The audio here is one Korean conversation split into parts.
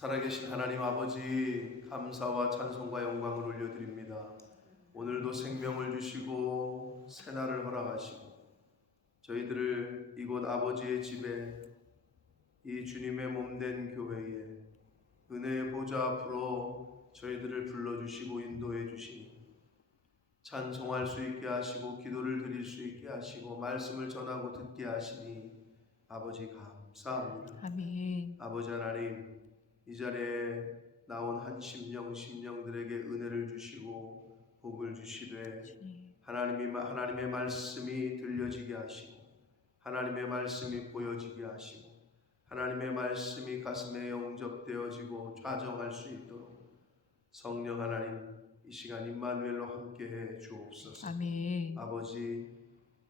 살아계신 하나님 아버지, 감사와 찬송과 영광을 올려드립니다. 오늘도 생명을 주시고 새날을 허락하시고 저희들을 이곳 아버지의 집에, 이 주님의 몸된 교회에 은혜의 보좌 앞으로 저희들을 불러주시고 인도해 주시니 찬송할 수 있게 하시고 기도를 드릴 수 있게 하시고 말씀을 전하고 듣게 하시니 아버지 감사합니다. 아멘. 아버지 하나님, 이 자리에 나온 한 심령들에게 은혜를 주시고 복을 주시되 하나님의 말씀이 들려지게 하시고 하나님의 말씀이 보여지게 하시고 하나님의 말씀이 가슴에 영접되어지고 좌정할 수 있도록 성령 하나님, 이 시간 임마누엘로 함께해 주옵소서. 아멘. 아버지,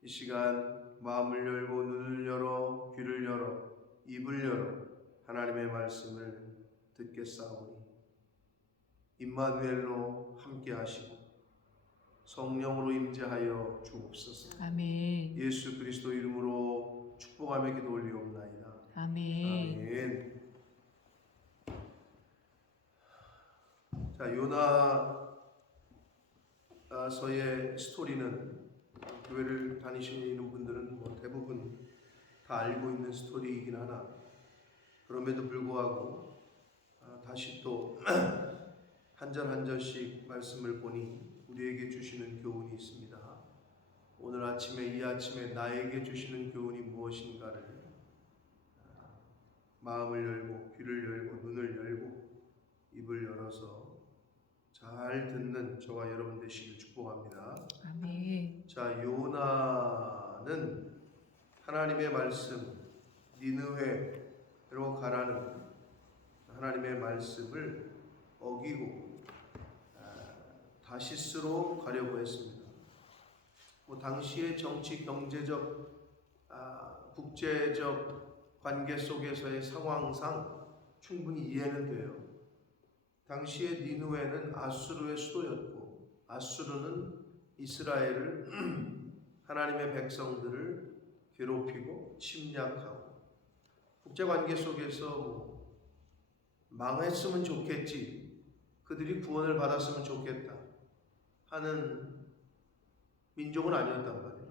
이 시간 마음을 열고 눈을 열어 귀를 열어 입을 열어 하나님의 말씀을 듣겠사오니 임마누엘로 함께 하시고 성령으로 임재하여 주옵소서. 아멘. 예수 그리스도 이름으로 축복하며 기도 올리옵나이다. 아멘. 아멘. 자, 요나서의 스토리는 교회를 다니시는 분들은 대부분 다 알고 있는 스토리이긴 하나, 그럼에도 불구하고 다시 또 한 절 한 절씩 말씀을 보니 우리에게 주시는 교훈이 있습니다. 오늘 아침에, 이 아침에 나에게 주시는 교훈이 무엇인가를 마음을 열고 귀를 열고 눈을 열고 입을 열어서 잘 듣는 저와 여러분 되시길 축복합니다. 아멘. 자, 요나는 하나님의 말씀, 니느웨로 가라는 하나님의 말씀을 어기고 다시스로 가려고 했습니다. 당시의 정치, 경제적, 국제적 관계 속에서의 상황상 충분히 이해는 돼요. 당시의 니느웨는 아수르의 수도였고, 아수르는 이스라엘을 하나님의 백성들을 괴롭히고 침략하고, 국제관계 속에서 망했으면 좋겠지, 그들이 구원을 받았으면 좋겠다 하는 민족은 아니었단 말이에요.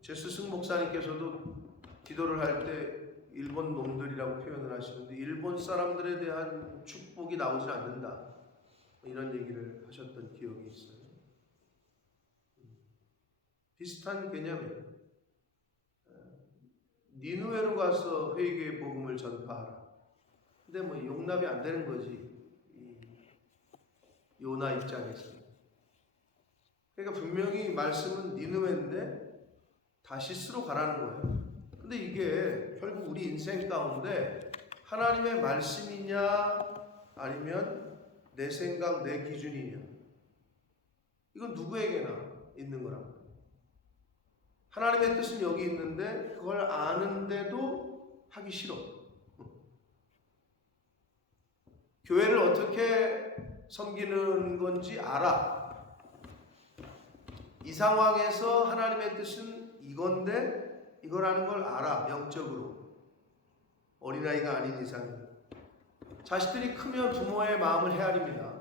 제 스승 목사님께서도 기도를 할 때 일본 놈들이라고 표현을 하시는데, 일본 사람들에 대한 축복이 나오지 않는다, 이런 얘기를 하셨던 기억이 있어요. 비슷한 개념이에요. 니느웨로 가서 회개의 복음을 전파하라. 근데 용납이 안 되는 거지, 요나 입장에서. 그러니까 분명히 말씀은 니느웨인데 다시스로 가라는 거예요. 근데 이게 결국 우리 인생 가운데 하나님의 말씀이냐 아니면 내 생각, 내 기준이냐, 이건 누구에게나 있는 거란 하나님의 뜻은 여기 있는데 그걸 아는데도 하기 싫어. 교회를 어떻게 섬기는 건지 알아. 이 상황에서 하나님의 뜻은 이건데 이걸 하는 걸 알아. 영적으로. 어린아이가 아닌 이상은. 자식들이 크면 부모의 마음을 헤아립니다.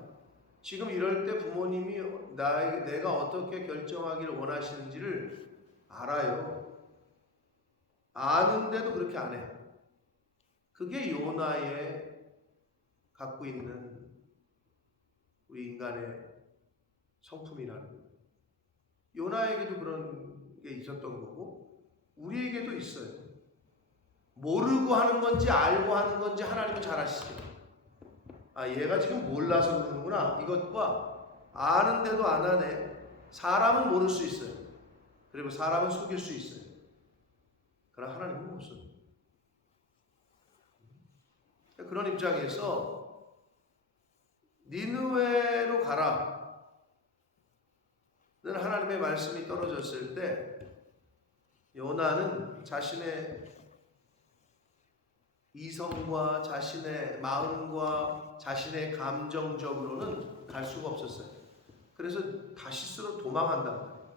지금 이럴 때 부모님이 내가 어떻게 결정하기를 원하시는지를 알아요. 아는데도 그렇게 안 해. 그게 요나의 갖고 있는 우리 인간의 성품이라는 거예요. 요나에게도 그런 게 있었던 거고 우리에게도 있어요. 모르고 하는 건지 알고 하는 건지 하나님은 잘 아시죠. 얘가 지금 몰라서 그러는구나. 이것 봐. 아는데도 안 하네. 사람은 모를 수 있어요. 그리고 사람은 속일 수 있어요. 그러나 하나님은 못 속여요. 그런 입장에서 니느웨로 가라 는 하나님의 말씀이 떨어졌을 때 요나는 자신의 이성과 자신의 마음과 자신의 감정적으로는 갈 수가 없었어요. 그래서 다시스로 도망한단 말이에요.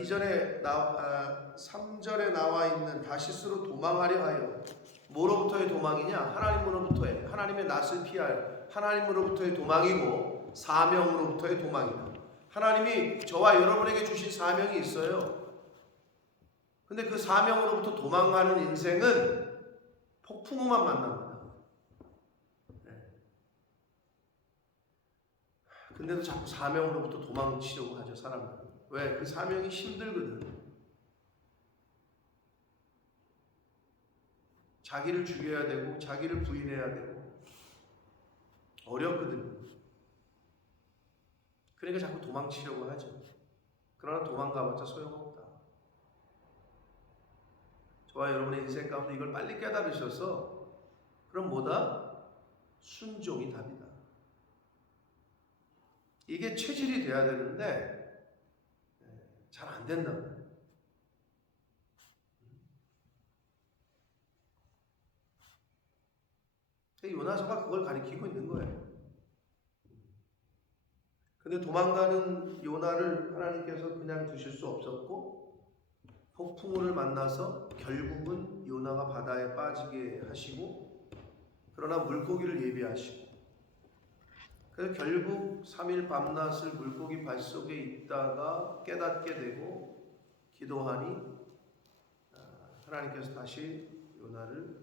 이전에 3절에 나와 있는 다시스로 도망하려 하여 뭐로부터의 도망이냐? 하나님으로부터의, 하나님의 낯을 피할 하나님으로부터의 도망이고 사명으로부터의 도망이다. 하나님이 저와 여러분에게 주신 사명이 있어요. 근데 그 사명으로부터 도망가는 인생은 폭풍우만 만납니다. 근데도 자꾸 사명으로부터 도망치려고 하죠, 사람들은. 왜? 그 사명이 힘들거든. 자기를 죽여야 되고 자기를 부인해야 되고 어렵거든요. 그러니까 자꾸 도망치려고 하죠. 그러나 도망가봤자 소용없다. 저와 여러분의 인생 가운데 이걸 빨리 깨달으셔서 그럼 뭐다? 순종이 답이다. 이게 체질이 돼야 되는데 잘 안 된다. 요나서가 그걸 가리키고 있는 거예요. 근데 도망가는 요나를 하나님께서 그냥 두실 수 없었고 폭풍우를 만나서 결국은 요나가 바다에 빠지게 하시고 그러나 물고기를 예비하시고 그래서 결국 3일 밤낮을 물고기 뱃속에 있다가 깨닫게 되고 기도하니 하나님께서 다시 요나를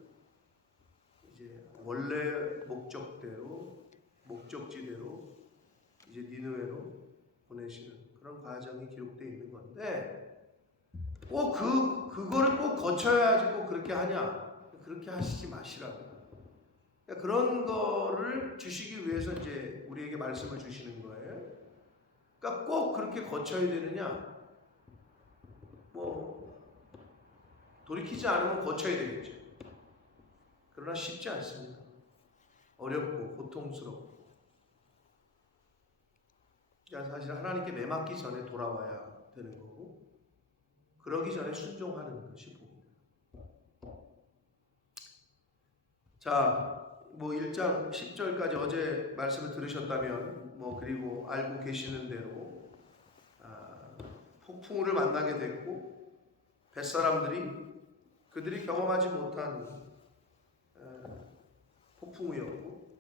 이제 원래 목적지대로 이제 니느웨로 보내시는 그런 과정이 기록되어 있는 건데 꼭 그거를 꼭 거쳐야지 꼭 그렇게 하냐? 그렇게 하시지 마시라고. 그러니까 그런 거를 주시기 위해서 이제 우리에게 말씀을 주시는 거예요. 그러니까 꼭 그렇게 거쳐야 되느냐? 뭐 돌이키지 않으면 거쳐야 되겠죠. 그러나 쉽지 않습니다. 어렵고 고통스럽고. 그러니까 사실 하나님께 매맞기 전에 돌아와야 되는 거고 그러기 전에 순종하는 것이 복입니다. 자, 뭐 1장 10절까지 어제 말씀을 들으셨다면 그리고 알고 계시는 대로 폭풍우를 만나게 됐고 뱃사람들이 그들이 경험하지 못한 폭풍우였고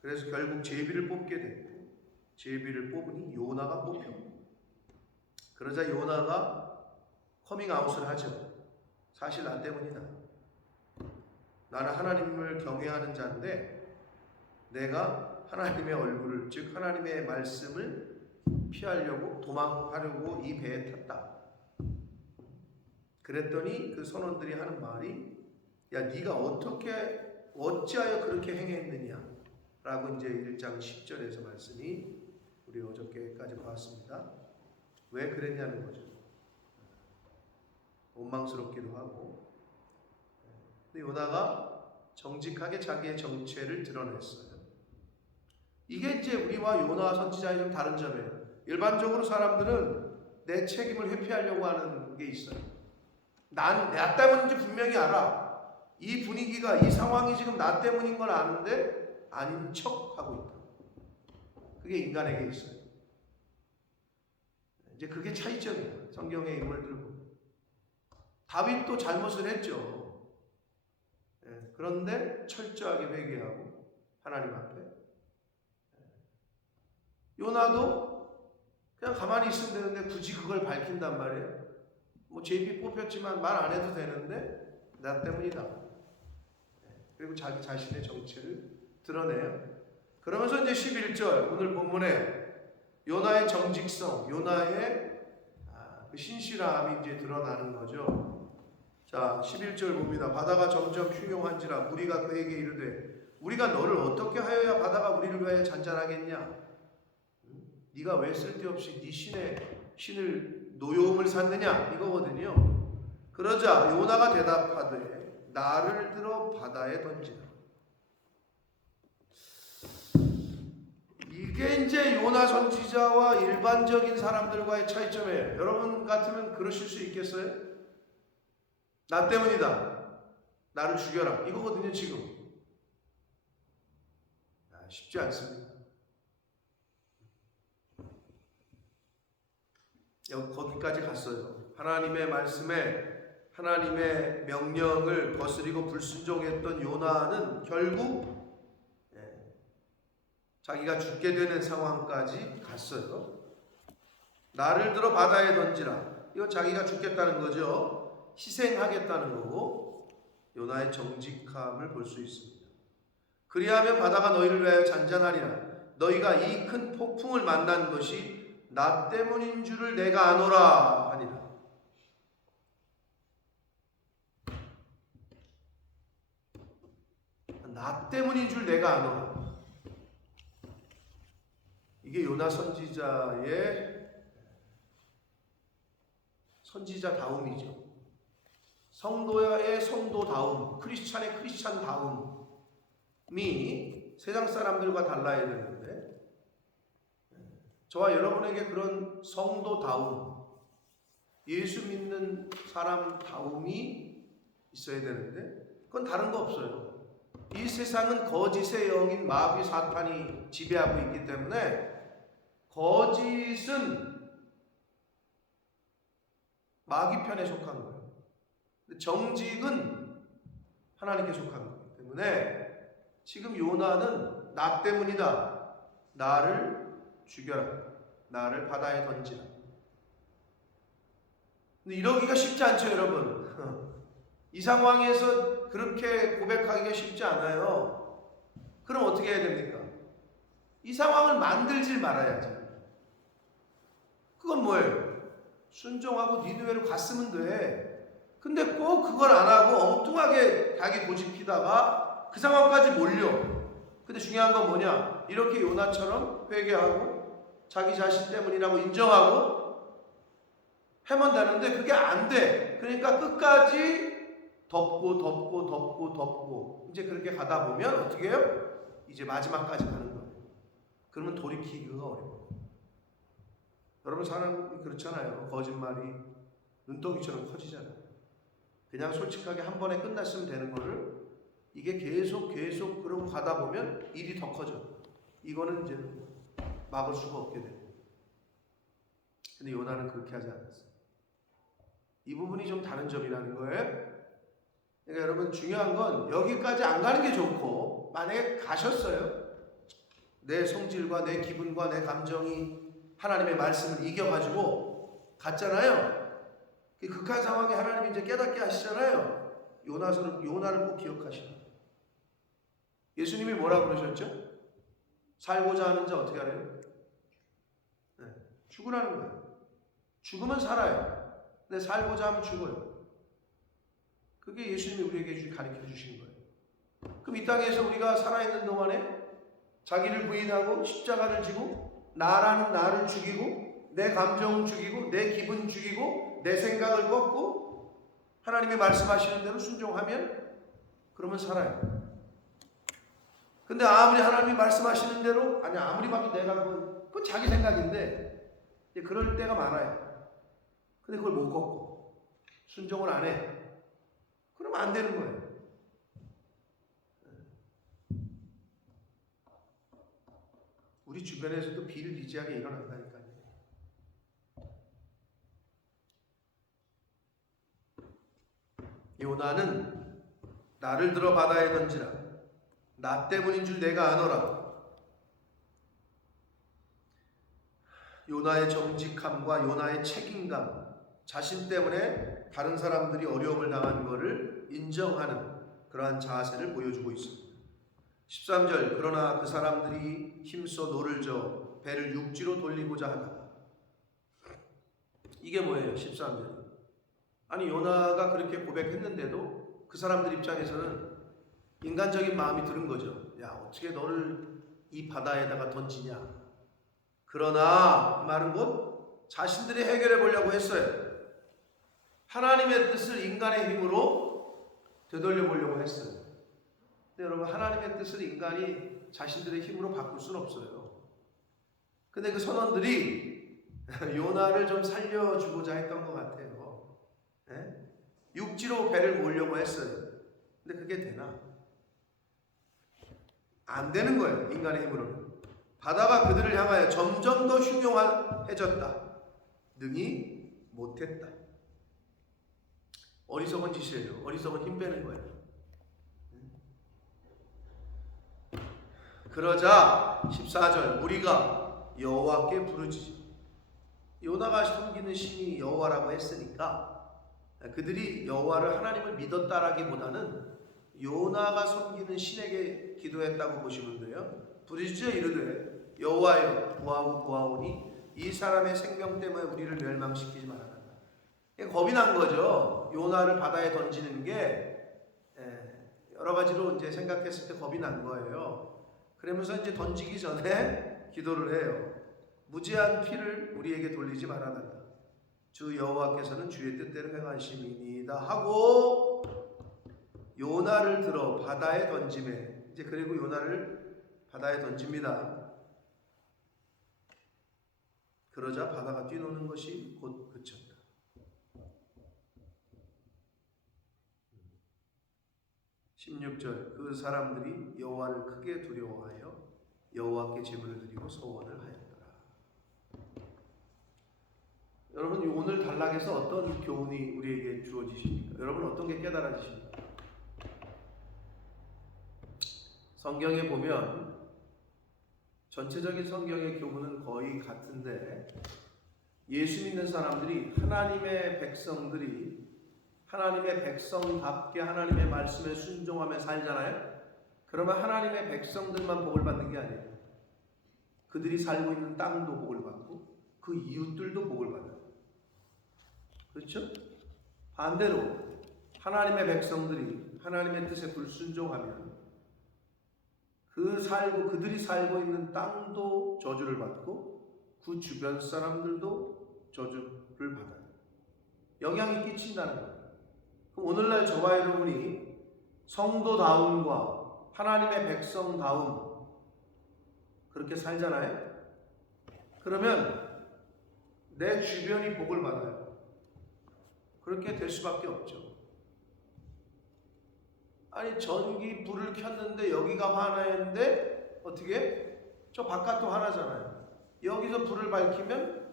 그래서 결국 제비를 뽑게 됐고 제비를 뽑으니 요나가 뽑혔고 그러자 요나가 커밍아웃을 하죠. 사실 나 때문이다. 나는 하나님을 경외하는 자인데 내가 하나님의 얼굴을 즉 하나님의 말씀을 피하려고 도망하려고 이 배에 탔다. 그랬더니 그 선원들이 하는 말이 야 네가 어찌하여 그렇게 행했느냐 라고 이제 1장 10절에서 말씀이 우리 어저께까지 봤습니다. 왜 그랬냐는 거죠. 원망스럽기도 하고 근데 요나가 정직하게 자기의 정체를 드러냈어요. 이게 이제 우리와 요나 선지자의 좀 다른 점이에요. 일반적으로 사람들은 내 책임을 회피하려고 하는 게 있어요. 나 때문인지 분명히 알아. 이 분위기가 이 상황이 지금 나 때문인 걸 아는데 아닌 척하고 있다. 그게 인간에게 있어요. 이제 그게 차이점이에요. 성경의 인물들을 보면 다윗도 잘못을 했죠. 그런데 철저하게 회개하고 하나님 앞에 요나도 그냥 가만히 있으면 되는데 굳이 그걸 밝힌단 말이에요. 뭐 제비 뽑혔지만 말 안 해도 되는데 나 때문이다. 그리고 자기 자신의 정체를 드러내요. 그러면서 이제 11절 오늘 본문에 요나의 정직성, 요나의 그 신실함이 이제 드러나는 거죠. 자, 11절 봅니다. 바다가 점점 흉용한지라 무리가 그에게 이르되 우리가 너를 어떻게 하여야 바다가 우리를 위하여 잔잔하겠냐? 네가 왜 쓸데없이 네 신을 노여움을 샀느냐? 이거거든요. 그러자 요나가 대답하되 나를 들어 바다에 던지라. 이게 이제 요나 선지자와 일반적인 사람들과의 차이점이에요. 여러분 같으면 그러실 수 있겠어요? 나 때문이다. 나를 죽여라. 이거거든요, 지금. 쉽지 않습니다. 거기까지 갔어요. 하나님의 말씀에 하나님의 명령을 거스리고 불순종했던 요나는 결국 자기가 죽게 되는 상황까지 갔어요. 나를 들어 바다에 던지라. 이건 자기가 죽겠다는 거죠. 희생하겠다는 거고 요나의 정직함을 볼 수 있습니다. 그리하면 바다가 너희를 위하여 잔잔하리라. 너희가 이 큰 폭풍을 만난 것이 나 때문인 줄을 내가 아노라 하니라. 나 때문인 줄 내가 아노라. 이게 요나 선지자의 선지자다움이죠. 성도의 성도다움, 크리스찬의 크리스찬다움이 세상 사람들과 달라야 되는데 저와 여러분에게 그런 성도다움, 예수 믿는 사람다움이 있어야 되는데 그건 다른 거 없어요. 이 세상은 거짓의 영인 마귀 사탄이 지배하고 있기 때문에 거짓은 마귀 편에 속한 거예요. 정직은 하나님께 속한 거기 때문에 지금 요나는 나 때문이다. 나를 죽여라. 나를 바다에 던지라. 근데 이러기가 쉽지 않죠, 여러분. 이 상황에서 그렇게 고백하기가 쉽지 않아요. 그럼 어떻게 해야 됩니까? 이 상황을 만들질 말아야지. 그건 뭐예요? 순종하고 니느웨로 갔으면 돼. 근데 꼭 그걸 안 하고 엉뚱하게 자기 고집 피다가 그 상황까지 몰려. 근데 중요한 건 뭐냐? 이렇게 요나처럼 회개하고 자기 자신 때문이라고 인정하고 하면 되는데 그게 안 돼. 그러니까 끝까지 덮고 이제 그렇게 가다 보면 어떻게 해요? 이제 마지막까지 가는 거예요. 그러면 돌이키기가 어려워요. 여러분 사람이 그렇잖아요. 거짓말이 눈덩이처럼 커지잖아요. 그냥 솔직하게 한 번에 끝났으면 되는 거를 이게 계속 그러고 가다 보면 일이 더 커져. 이거는 이제 막을 수가 없게 돼요. 근데 요나는 그렇게 하지 않았어요. 이 부분이 좀 다른 점이라는 거예요. 그러니까 여러분 중요한 건 여기까지 안 가는 게 좋고 만약에 가셨어요. 내 성질과 내 기분과 내 감정이 하나님의 말씀을 이겨가지고 갔잖아요. 그 극한 상황에 하나님이 이제 깨닫게 하시잖아요. 요나를 꼭 기억하시라. 예수님이 뭐라고 그러셨죠? 살고자 하는 자 어떻게 하래요? 네, 죽으라는 거예요. 죽으면 살아요. 근데 살고자 하면 죽어요. 그게 예수님이 우리에게 가르쳐 주신 거예요. 그럼 이 땅에서 우리가 살아있는 동안에 자기를 부인하고 십자가를 지고 나라는 나를 죽이고 내 감정 죽이고 내 기분 죽이고 내 생각을 꺾고 하나님이 말씀하시는 대로 순종하면 그러면 살아요. 근데 아무리 하나님이 말씀하시는 대로 아무리 봐도 내가 그건 자기 생각인데 그럴 때가 많아요. 근데 그걸 못 꺾고 순종을 안 해. 그러면 안 되는 거예요. 우리 주변에서도 비일비재하게 일어난다니까요. 요나는 나를 들어 바다에 던지라. 나 때문인 줄 내가 아노라. 요나의 정직함과 요나의 책임감, 자신 때문에 다른 사람들이 어려움을 당한 것을 인정하는 그러한 자세를 보여주고 있습니다. 13절 그러나 그 사람들이 힘써 노를 저 배를 육지로 돌리고자 하다가 이게 뭐예요? 13절 아니 요나가 그렇게 고백했는데도 그 사람들 입장에서는 인간적인 마음이 드는 거죠. 야 어떻게 너를 이 바다에다가 던지냐. 그러나 이 말은 곧 자신들이 해결해 보려고 했어요. 하나님의 뜻을 인간의 힘으로 되돌려 보려고 했어요. 근데 여러분 하나님의 뜻을 인간이 자신들의 힘으로 바꿀 수는 없어요. 근데 그 선원들이 요나를 좀 살려주고자 했던 것 같아요. 네? 육지로 배를 몰려고 했어요. 근데 그게 되나? 안 되는 거예요. 인간의 힘으로는. 바다가 그들을 향하여 점점 더 흉흉해졌다. 능히 못했다. 어리석은 짓이에요. 어리석은 힘 빼는 거예요. 그러자 14절 우리가 여호와께 부르짖으며 요나가 섬기는 신이 여호와라고 했으니까 그들이 여호와를 하나님을 믿었다라기보다는 요나가 섬기는 신에게 기도했다고 보시면 돼요. 부르짖어 이르되 여호와여 구하오니 이 사람의 생명 때문에 우리를 멸망시키지 말아라. 겁이 난 거죠. 요나를 바다에 던지는 게 여러 가지로 이제 생각했을 때 겁이 난 거예요. 그러면서 이제 던지기 전에 기도를 해요. 무지한 피를 우리에게 돌리지 말아달라. 주 여호와께서는 주의 뜻대로 행하심이니이다 하고 요나를 들어 바다에 던지매 이제 그리고 요나를 바다에 던집니다. 그러자 바다가 뛰노는 것이 곧 그쳤다. 16절 그 사람들이 여호와를 크게 두려워하여 여호와께 제물을 드리고 소원을 하였더라. 여러분 오늘 단락에서 어떤 교훈이 우리에게 주어지십니까? 여러분 어떤 게 깨달아지십니까? 성경에 보면 전체적인 성경의 교훈은 거의 같은데 예수 믿는 사람들이 하나님의 백성답게 하나님의 말씀에 순종하며 살잖아요. 그러면 하나님의 백성들만 복을 받는 게 아니에요. 그들이 살고 있는 땅도 복을 받고 그 이웃들도 복을 받아요. 그렇죠? 반대로 하나님의 백성들이 하나님의 뜻에 불순종하면 그들이 살고 있는 땅도 저주를 받고 그 주변 사람들도 저주를 받아요. 영향이 끼친다는 거예요. 그럼 오늘날 저와 여러분이 성도다움과 하나님의 백성다움 그렇게 살잖아요. 그러면 내 주변이 복을 받아요. 그렇게 될 수밖에 없죠. 아니 전기 불을 켰는데 여기가 화나는데 어떻게? 저 바깥도 화나잖아요. 여기서 불을 밝히면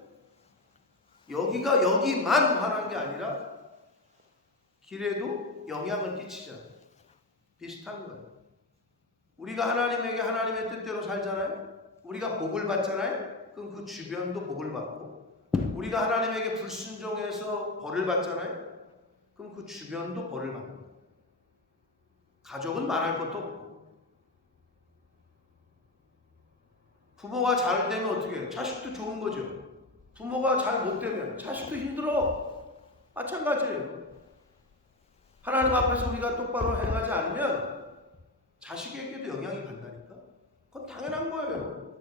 여기만 화난 게 아니라 길에도 영향을 끼치잖아요. 비슷한 거예요. 우리가 하나님에게 하나님의 뜻대로 살잖아요. 우리가 복을 받잖아요. 그럼 그 주변도 복을 받고 우리가 하나님에게 불순종해서 벌을 받잖아요. 그럼 그 주변도 벌을 받는 거예요. 가족은 말할 것도 없고 부모가 잘 되면 어떻게 해요? 자식도 좋은 거죠. 부모가 잘 못 되면 자식도 힘들어. 마찬가지예요. 하나님 앞에서 우리가 똑바로 행하지 않으면 자식에게도 영향이 간다니까. 그건 당연한 거예요.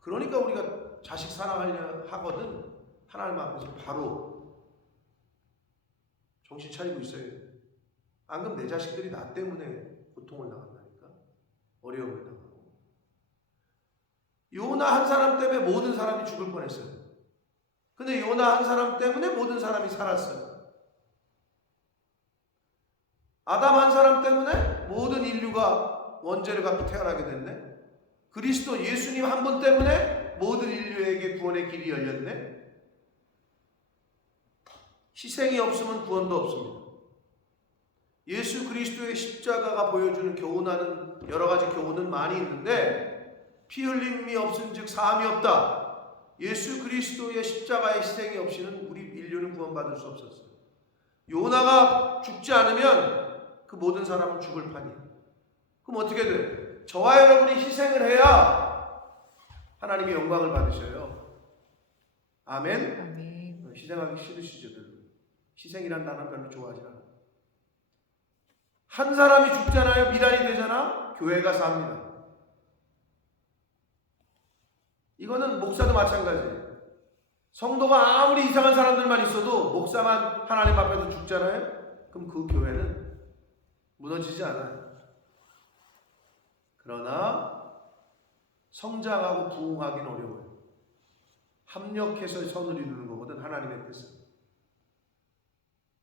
그러니까 우리가 자식 사랑하려 하거든 하나님 앞에서 바로 정신 차리고 있어야 돼요. 안 그러면 내 자식들이 나 때문에 고통을 당한다니까. 어려움을 당하고. 요나 한 사람 때문에 모든 사람이 죽을 뻔했어요. 근데 요나 한 사람 때문에 모든 사람이 살았어요. 아담 한 사람 때문에 모든 인류가 원죄를 갖고 태어나게 됐네. 그리스도 예수님 한 분 때문에 모든 인류에게 구원의 길이 열렸네. 희생이 없으면 구원도 없습니다. 예수 그리스도의 십자가가 보여주는 교훈하는 여러 가지 교훈은 많이 있는데 피 흘림이 없은즉 사함이 없다. 예수 그리스도의 십자가의 희생이 없이는 우리 인류는 구원받을 수 없었어요. 요나가 죽지 않으면 그 모든 사람은 죽을 판이에요. 그럼 어떻게 돼? 저와 여러분이 희생을 해야 하나님의 영광을 받으셔요. 아멘? 아멘. 희생하기 싫으시죠? 희생이란 단어 별로 좋아하지 않아요. 한 사람이 죽잖아요. 미랄이 되잖아. 교회가 삽니다. 이거는 목사도 마찬가지예요. 성도가 아무리 이상한 사람들만 있어도 목사만 하나님 앞에서 죽잖아요. 그럼 그 교회는 무너지지 않아요. 그러나 성장하고 부흥하기는 어려워요. 합력해서 선을 이루는 거거든 하나님의 뜻은.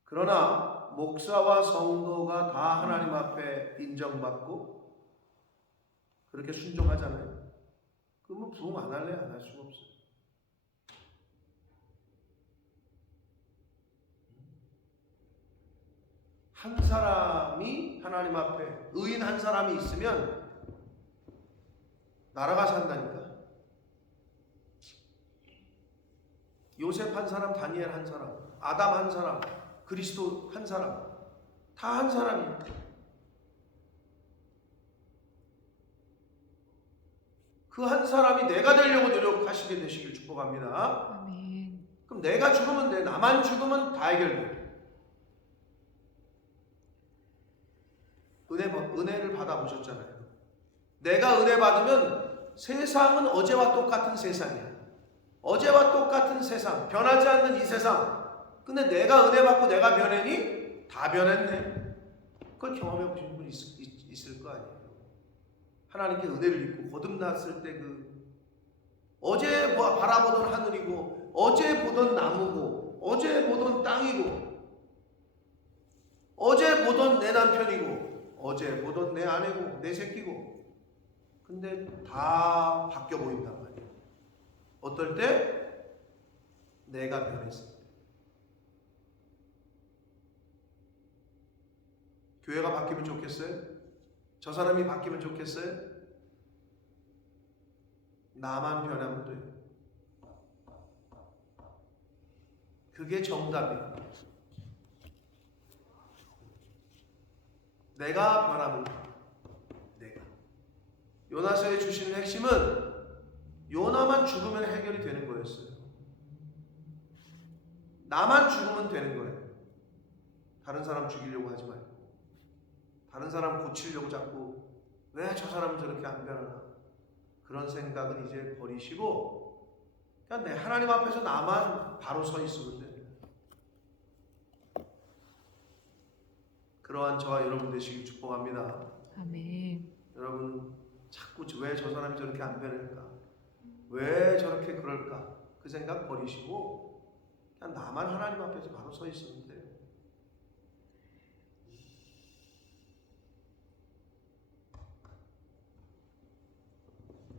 그러나 목사와 성도가 다 하나님 앞에 인정받고 그렇게 순종하잖아요. 그러면 부흥 안 할래? 안 할 수가 없어요. 한 사람이 하나님 앞에 의인 한 사람이 있으면 나라가 산다니까. 요셉 한 사람, 다니엘 한 사람, 아담 한 사람, 그리스도 한 사람, 다 한 사람이야. 그 한 사람이 내가 되려고 노력하시게 되시길 축복합니다. 아멘. 그럼 내가 죽으면 돼. 나만 죽으면 다 해결돼. 은혜를 받아보셨잖아요. 내가 은혜 받으면 세상은 어제와 똑같은 세상이야. 어제와 똑같은 세상, 변하지 않는 이 세상. 근데 내가 은혜 받고 내가 변했니? 다 변했네. 그걸 경험해 보신 분 있을 거 아니에요. 하나님께 은혜를 입고 거듭났을 때 어제 바라보던 하늘이고, 어제 보던 나무고, 어제 보던 땅이고, 어제 보던 내 남편이고, 어제 보던 내 아내고, 내 새끼고. 근데 다 바뀌어 보인단 말이에요. 어떨 때? 내가 변했을 때. 교회가 바뀌면 좋겠어요? 저 사람이 바뀌면 좋겠어요? 나만 변하면 돼요. 그게 정답이에요. 내가 변하면 돼요. 내가. 요나서에 주시는 핵심은 요나만 죽으면 해결이 되는 거였어요. 나만 죽으면 되는 거예요. 다른 사람 죽이려고 하지 말고, 다른 사람 고치려고 자꾸 왜 저 사람은 저렇게 안 변하나, 그런 생각은 이제 버리시고 그냥 내 하나님 앞에서 나만 바로 서 있으면 돼요. 그러한 저와 여러분 되시길 축복합니다. 아멘. 여러분 자꾸 왜 저 사람이 저렇게 안 변할까, 왜 저렇게 그럴까, 그 생각 버리시고 그냥 나만 하나님 앞에서 바로 서 있으면 돼요.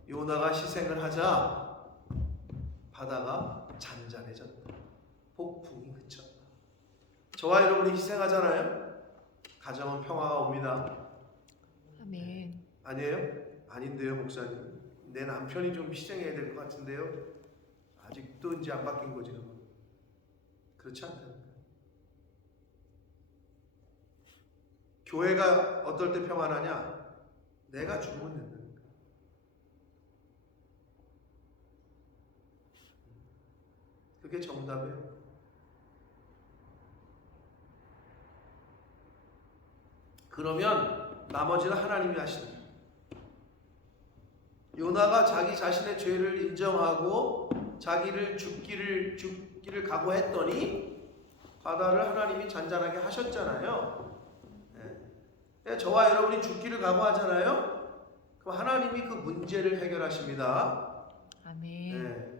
요나가 희생을 하자 바다가 잔잔해졌다. 폭풍이 그쳤다. 저와 여러분이 희생하잖아요. 가정은 평화가 옵니다. 아멘. 아니에요? 아닌데요, 목사님. 내 남편이 좀 희생해야 될 것 같은데요. 아직도 이제 안 바뀐 거지. 그렇지 않다니까. 교회가 어떨 때 평안하냐? 내가 죽으면 된다니까. 그게 정답이에요. 그러면 나머지는 하나님이 하신다. 요나가 자기 자신의 죄를 인정하고 자기를 죽기를 각오했더니 바다를 하나님이 잔잔하게 하셨잖아요. 네. 저와 여러분이 죽기를 각오하잖아요. 그럼 하나님이 그 문제를 해결하십니다. 아멘. 네.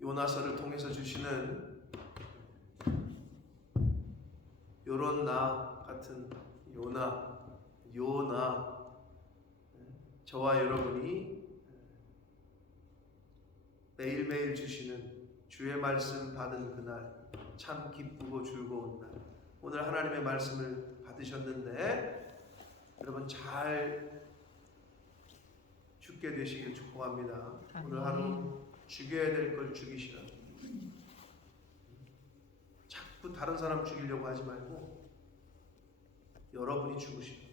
요나서를 통해서 주시는 요런 나 같은 요나 저와 여러분이 매일매일 주시는 주의 말씀 받은 그날 참 기쁘고 즐거운 날. 오늘 하나님의 말씀을 받으셨는데 여러분 잘 죽게 되시길 축복합니다. 오늘 하루 죽여야 될 걸 죽이시라. 자꾸 다른 사람 죽이려고 하지 말고 여러분이 죽으시라.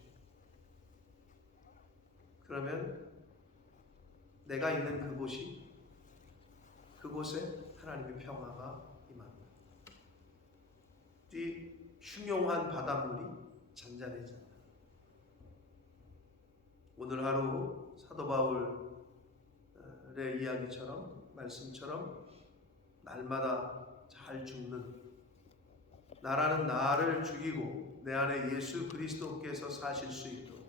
그러면 내가 있는 그곳에 하나님의 평화가 임합니다. 뒤 흉용한 바닷물이 잔잔해진다. 오늘 하루 사도 바울의 이야기처럼, 말씀처럼 날마다 잘 죽는, 나라는 나를 죽이고 내 안에 예수 그리스도께서 사실 수 있도록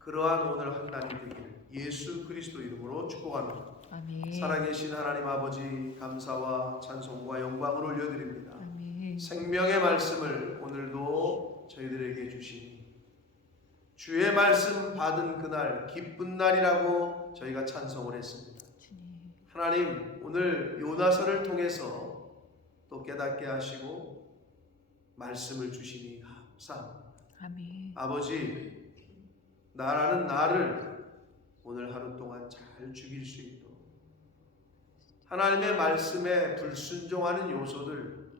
그러한 오늘 한 날이 되기를 예수 그리스도 이름으로 축복합니다. 아멘. 살아계신 하나님 아버지, 감사와 찬송과 영광을 올려드립니다. 아멘. 생명의 말씀을 오늘도 저희들에게 주시니 주의 말씀 받은 그날 기쁜 날이라고 저희가 찬송을 했습니다. 주님. 하나님, 오늘 요나서를 통해서 또 깨닫게 하시고 말씀을 주시니 감사합니다. 아멘. 아버지, 나라는 나를 오늘 하루 동안 잘 죽일 수 있도록 하나님의 말씀에 불순종하는 요소들,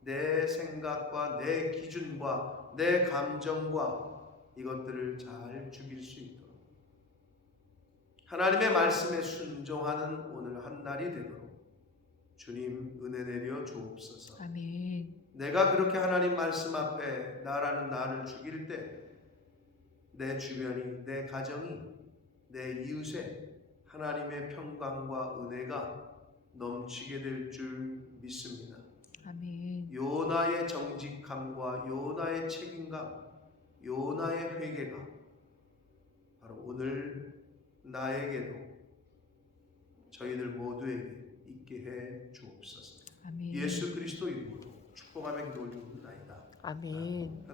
내 생각과 내 기준과 내 감정과 이것들을 잘 죽일 수 있도록 하나님의 말씀에 순종하는 오늘 한 날이 되도록 주님 은혜 내려 주옵소서. 아멘. 내가 그렇게 하나님 말씀 앞에 나라는 나를 죽일 때 내 주변이, 내 가정이, 내 이웃에 하나님의 평강과 은혜가 넘치게 될 줄 믿습니다. 아멘. 요나의 정직함과 요나의 책임감, 요나의 회개가 바로 오늘 나에게도 저희들 모두에게 있게 해 주옵소서. 아멘. 예수 그리스도 이름으로 축복하며 기도 올리옵나이다. 아멘.